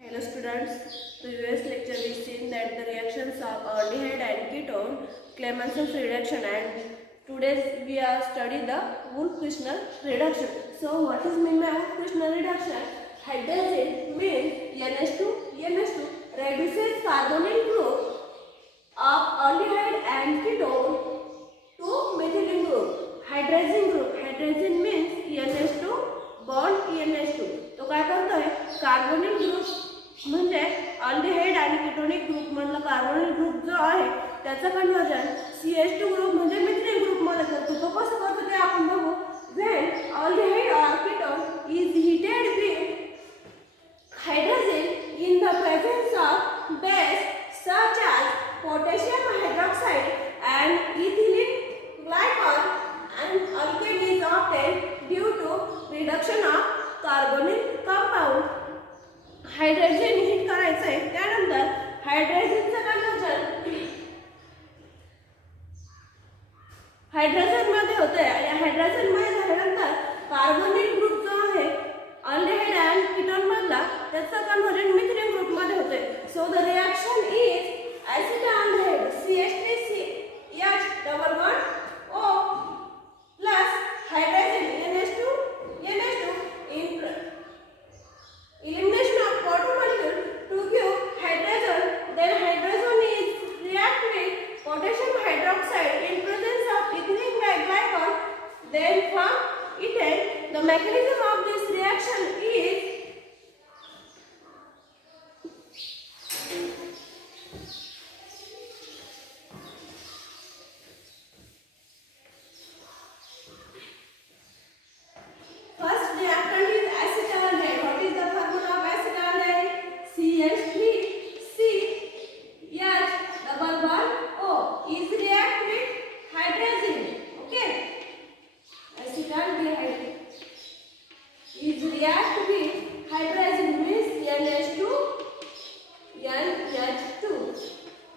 Hello students, previous lecture we seen that the reactions of aldehyde and ketone, Clemenson's reaction, and today we are study the Wolff-Kishner reduction. So what is mean by Wolff-Kishner reduction? Hydrazine means NH2 reduces carbonyl group of aldehyde and ketone to methylene group. Hydrazine means NH2 bond NH2. तो काय करतोय carbonyl group म्हणजे aldehyde आणि ketonic group मधला carbonyl group जो आहे त्याचं conversion CH2 group म्हणजे मिथाइल ग्रुप मध्ये करतो. तो कसं करतो ते आपण बघू. When aldehyde or ketone is heated with hydrazine in the presence of base such as potassium hydroxide and ethylene glycol, and alkane is obtained due to reduction of carbonyl compound. Hydrogen heat करायचं आहे त्यानंतर हायड्रोजनचं conversion hydrogen मध्ये होते आणि hydrogen मध्ये झाल्यानंतर carbonyl group जो आहे अल्डिहाइड आणि कीटोन मधला त्याचं कन्वर्जन मिथाइल ग्रुप मध्ये होते. So the reaction is acetaldehyde CH3CH double bond O plus hydrogen NH2 in elimination of water molecule to give hydrogen. Then hydrogen is react with potassium hydroxide in presence of ethylene glycol. Then from ethane. The mechanism of this reaction is react with hydrogen means NH2.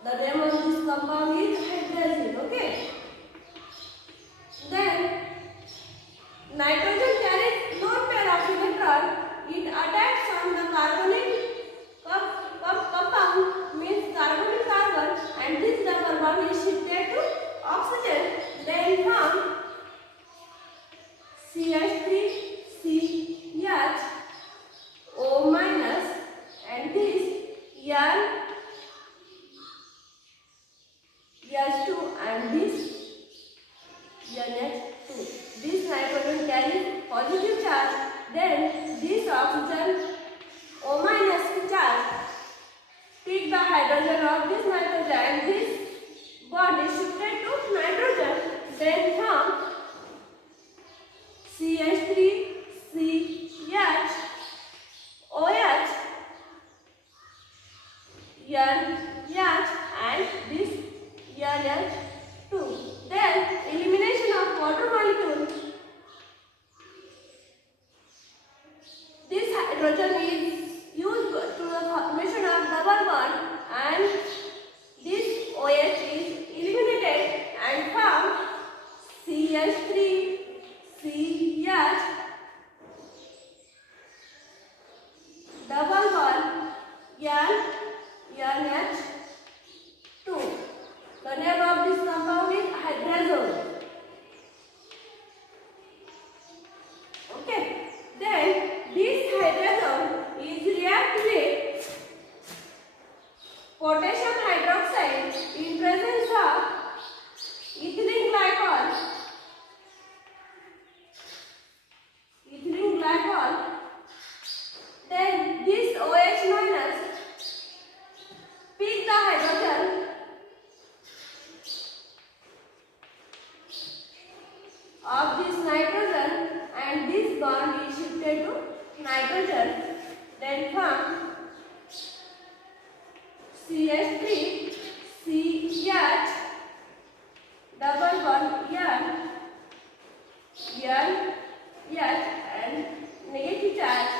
The name of this compound is hydrazine. Okay. Then nitrogen carries lone pair of electron. It attacks on the carbonyl compound means carbonyl carbon, and this double bond is shifted to oxygen. Then from CH3 CH O minus, and this H2 and this NH2. This nitrogen carries positive charge. Then this oxygen O minus charge pick the hydrogen of this nitrogen, and this bond is shifted to nitrogen. Then from CH3 CH OH NH and this NH2. Then elimination of water molecule. This hydrogen is used to the formation of double bond, and this OH is eliminated, and from CH3 CH double bond NH2. The name of this compound is hydrazone. Okay. Then this hydrazone is react with potassium hydroxide in presence of ethylene glycol. Then this OH minus pick the hydrogen of this nitrogen, and this bond is shifted to nitrogen. Then from CH3 CH double bond N and negative charge.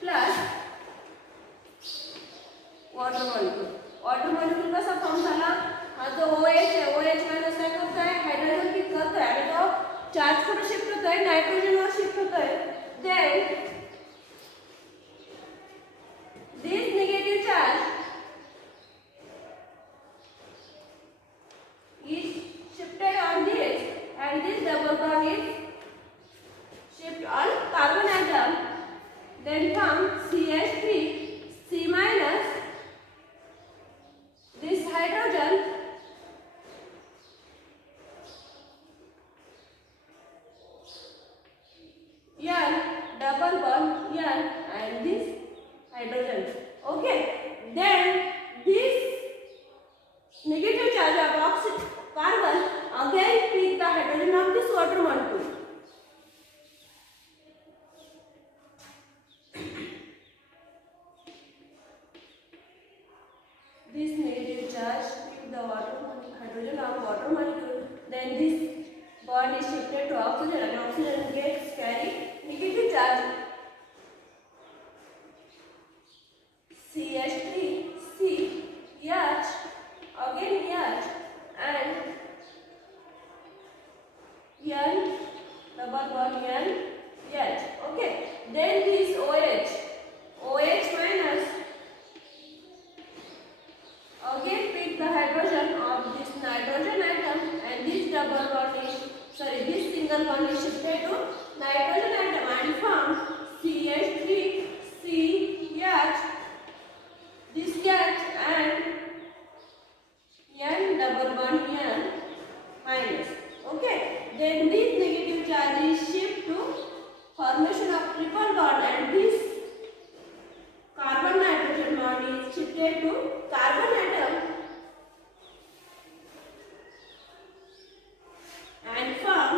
Plus water molecule. Water molecule कसा form झाला हा जो OH है OH minus काय करता है hydrogen pick करता है आणि तो चार्ज कुठे शिफ्ट होतोय नायट्रोजन वर शिफ्ट होतोय then this negative charge is shifted on this and this double bond is shift on carbon atom then from CH3 C minus this hydrogen N double bond N and this hydrogen. Okay, then this negative charge of oxygen carbon again pick the hydrogen of this water molecule. This negative charge pick the hydrogen of water molecule. Then this bond is shifted to oxygen and oxygen gets carry negative charge. CH3 C H again H and N double bond N H. Okay, then this OH minus again pick the hydrogen of this nitrogen atom and this double bond is this single bond is shifted to nitrogen atom and form CH3 C H this H and N double bond N minus. Okay, then this negative charge is shift to formation of triple bond and this carbon nitrogen bond is shifted to carbon atom and form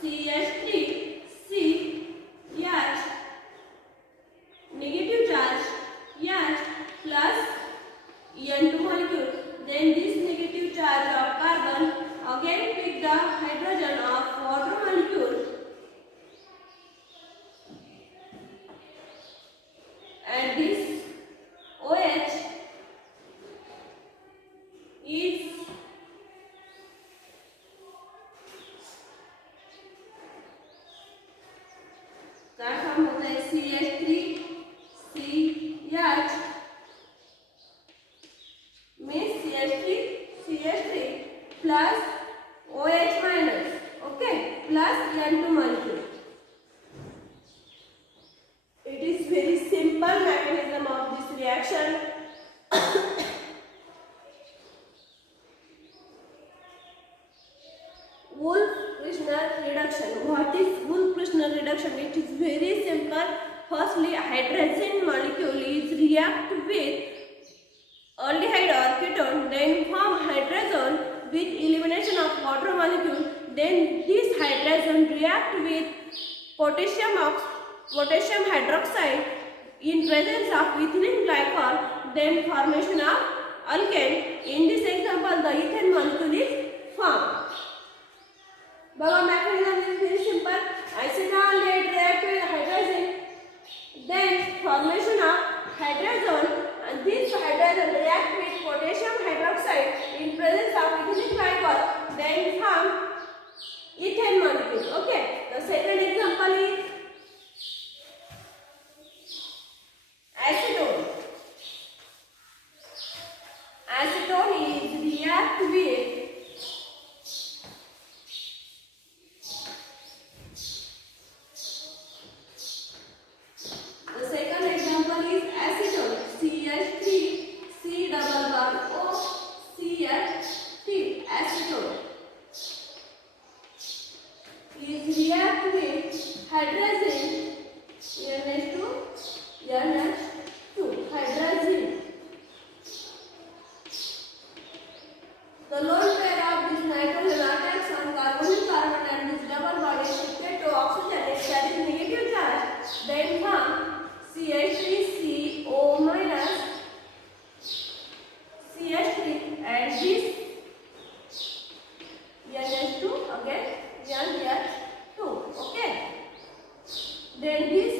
CH3 C H negative charge H plus N2 molecule. Then this negative charge of carbon again pick the hydrogen of water molecule and this OH is क्या form होता है CH3 CH में CH3 plus OH minus. Okay, plus N2 molecule. It is very simple mechanism of this reaction. Wolff-Kishner reduction. What is Wolff-Kishner reduction? It is very simple. Firstly, hydrogen molecule is react with aldehyde or ketone, then form hydrazone with elimination of water molecule. Then this hydrazone react with potassium hydroxide in presence of ethylene glycol. Then formation of alkane. In this example, the ethane molecule is formed. Baba mechanism is very simple. Acetaldehyde react with hydrazine. Then formation of hydrazone and this hydrazone react with potassium hydroxide in presence of ethylene glycol. Then form ethane molecule. Okay. The second example is acetone. Acetone is react with the lone pair of this nitrogen attacks on carbon and this double bond is shifted to oxygen. It carries negative charge. Then form CH3CO minus CH3 and this NH2 again NH2. Okay. Then this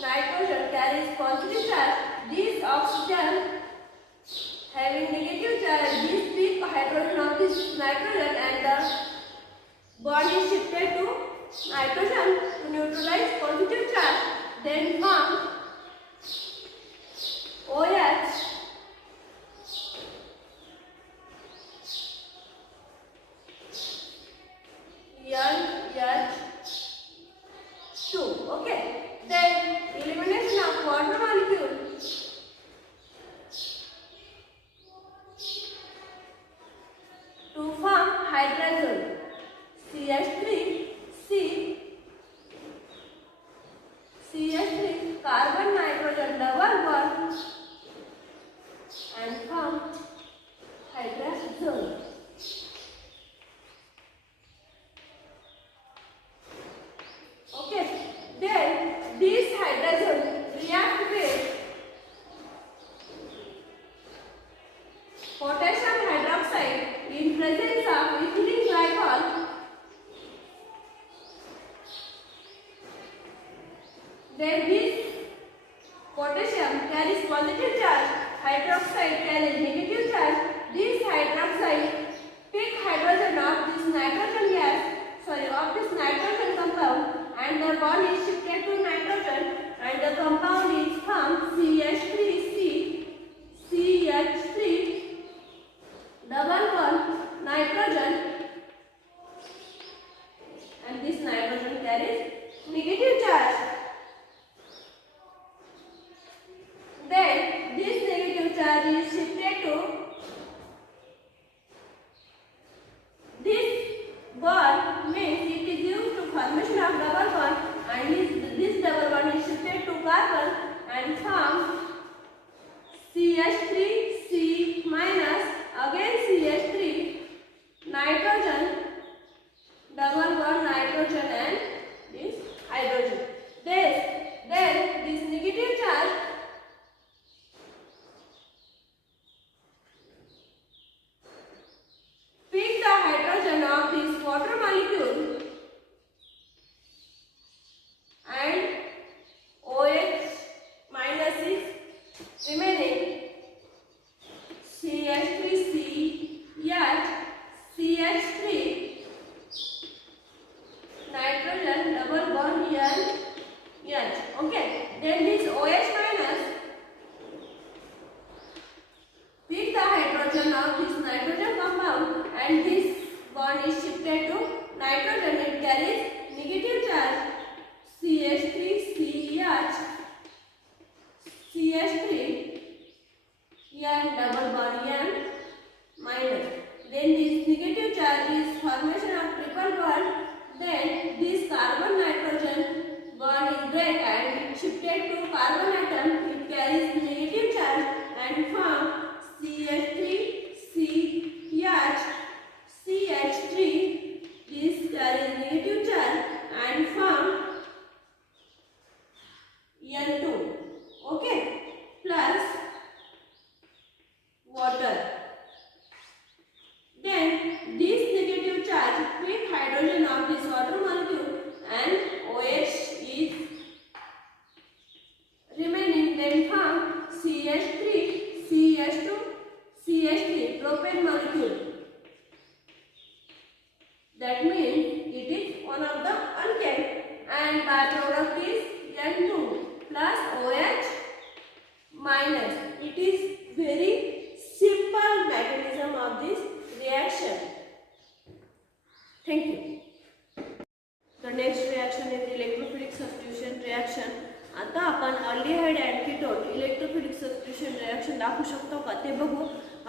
nitrogen carries positive charge. This oxygen having negative charge. This big hydrogen of this nitrogen and the bond is shifted to nitrogen to neutralize positive charge. Then form OH NH2. Okay. Then elimination of water molecule. To form hydrazone CH3C CH3 carbon nitrogen double bond and form hydrazone. Okay, then this hydrazone react with potassium hydroxide in presence of ethylene glycol. Then this potassium carries positive charge, hydroxide carries negative charge. This hydroxide pick hydrogen of this nitrogen gas, of this nitrogen compound, and the bond is shifted to nitrogen, and the compound is formed CH3C CH3 double bond nitrogen, and this nitrogen carries negative charge. Then this negative charge is shifted to this bond, means it is used to formation of double bond, and this double bond is shifted to carbon and form CH3C minus, again CH3 nitrogen double bond nitrogen and this hydrogen. Then this negative charge pick the hydrogen of this water molecule and OH minus is remaining CH3CH CH3 nitrogen double bond NH. Okay, then this OH minus pick the hydrogen of this nitrogen compound and this bond is shifted to nitrogen. It carries negative charge CH3CH CH3 N double bond N minus. Then this negative charge is formation of triple bond. Then this carbon nitrogen bond is break and it shifted to carbon atom. It carries negative charge and form CH3CH CH3. This carries negative charge and form N2. Okay, plus water. Then this negative charge pick hydrogen of this water molecule and OH is remaining. Then form CH3 CH2 CH3 propane molecule. That means it is one of the alkane, and byproduct is N2 plus OH minus. It is very simple mechanism of this reaction. Thank you. The next reaction is electrophilic substitution reaction. आता आपण aldehyde and ketone electrophilic substitution reaction दाखवू शकतो का ते बघू.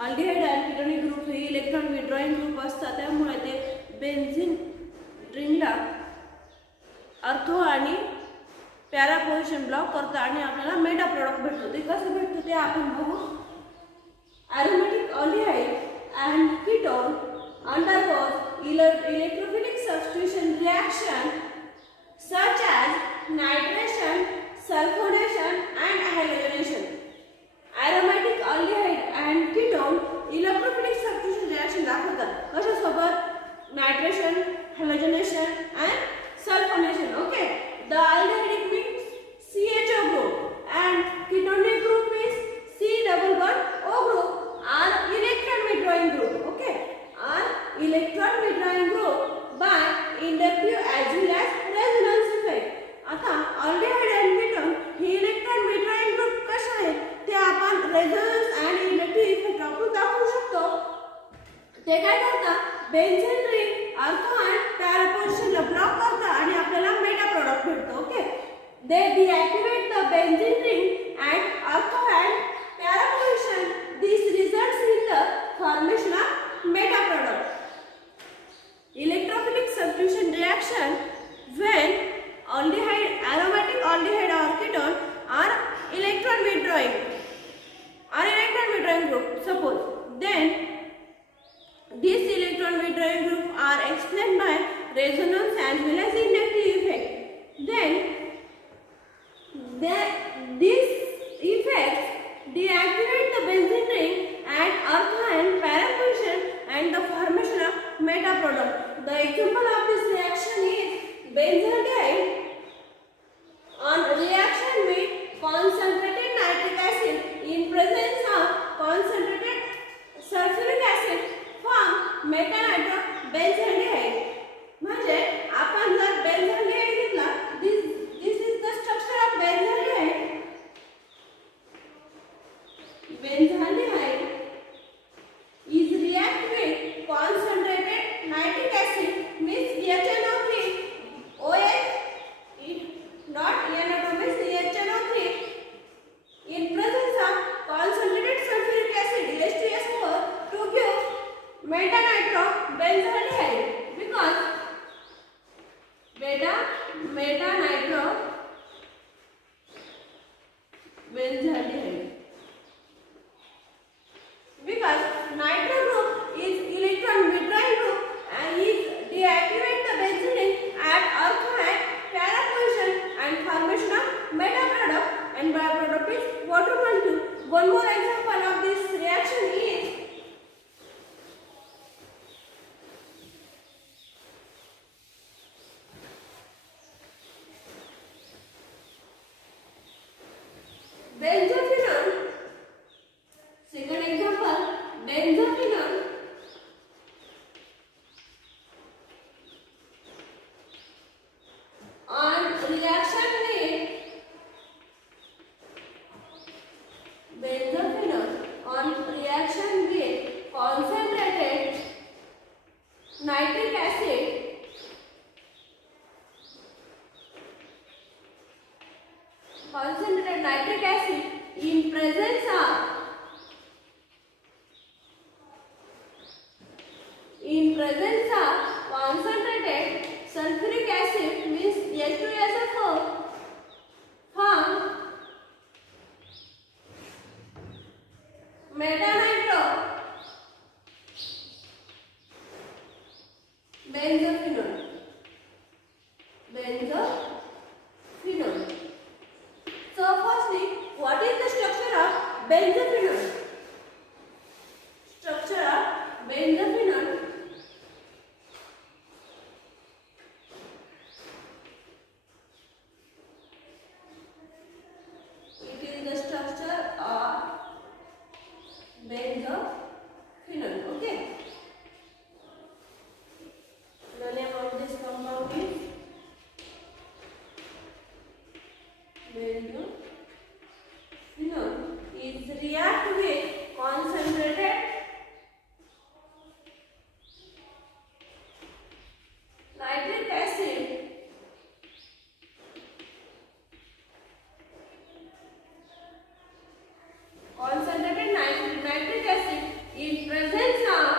Aldehyde and ketonic group हे electron withdrawing group असतात, त्यामुळे ते बेन्झीन रिंगला ऑर्थो आणि पॅरा पोझिशन ब्लॉक करतात आणि आपल्याला मेटा प्रोडक्ट भेटतो. ते कसं भेटतं ते आपण बघू. aromatic aldehyde and ketone undergoes electrophilic substitution reaction such as nitration, sulfonation and halogenation. Aromatic aldehyde and ketone electrophilic substitution reaction दाखवतात. कशासोबत? nitration, halogenation and sulfonation. Okay, the aldehydic means CHO group and ketonic group means C double ते काय करतात, benzene ring alcohol para पोझिशनला block करतात आणि आपल्याला meta product भेटतो. Okay, they deactivate the benzene ring and alcohol para position. This results in the formation of meta product. Electrophilic substitution reaction when aldehyde, aromatic aldehyde or ketone are electron withdrawing group. Suppose then these electron withdrawing group are explained by resonance as well as inductive effect. These effects deactivate the benzene ring and alkyne para position and the formation of meta product. The example of this reaction is benzaldehyde on reaction with concentrated nitric acid in presence of concentrated sulfuric acid form metanitro benzaldehyde. म्हणजे आपण जर benzaldehyde घेतला, this is the structure of benzaldehyde. Benzaldehyde is react with concentrated nitric acid means HNO3 OH not NO2 means HNO3 in presence of concentrated sulfuric acid H2SO4 to give metanitro benzaldehyde because metanitro benzaldehyde because nitro group is electron withdrawing group and is deactivate the benzene at alkyne para position and formation of meta product and byproduct is water molecule. One more example of this reaction is benzophenone. Second example, benzophenone on reaction with concentrated nitric acid in presence of concentrated sulfuric acid means H2SO4 form metanitro benzophenone. So firstly, what is the structure of benzophenone? Structure of benzophenone. It is the structure of benzophenone. Okay. The name of this compound is benzophenone. Is react with concentrated nitric acid in presence of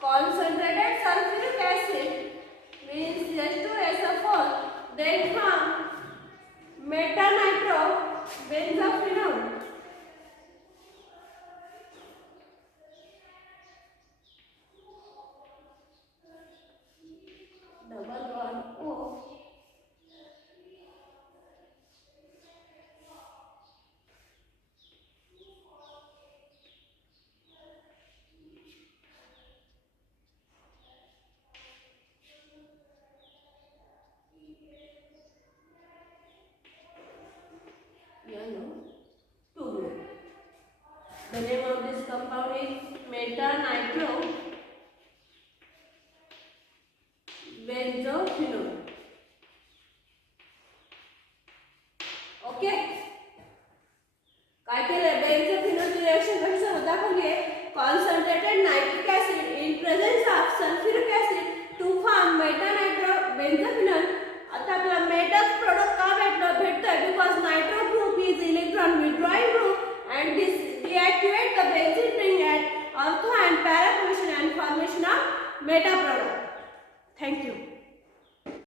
concentrated sulfuric acid means H2SO4 then form metanitro benzophenone. Double bond O. The name of this compound is metanitro benzophenone. Okay. काय केलं बेन्झोफिनोनची reaction कशी दाखवली आहे concentrated nitric acid in presence of sulfuric acid to form metanitro-benzophenone. आता आपला metal product का भेटतोय because nitro group is electron withdrawing group and this deactivate the benzene ring at ortho and para position and formation of meta product.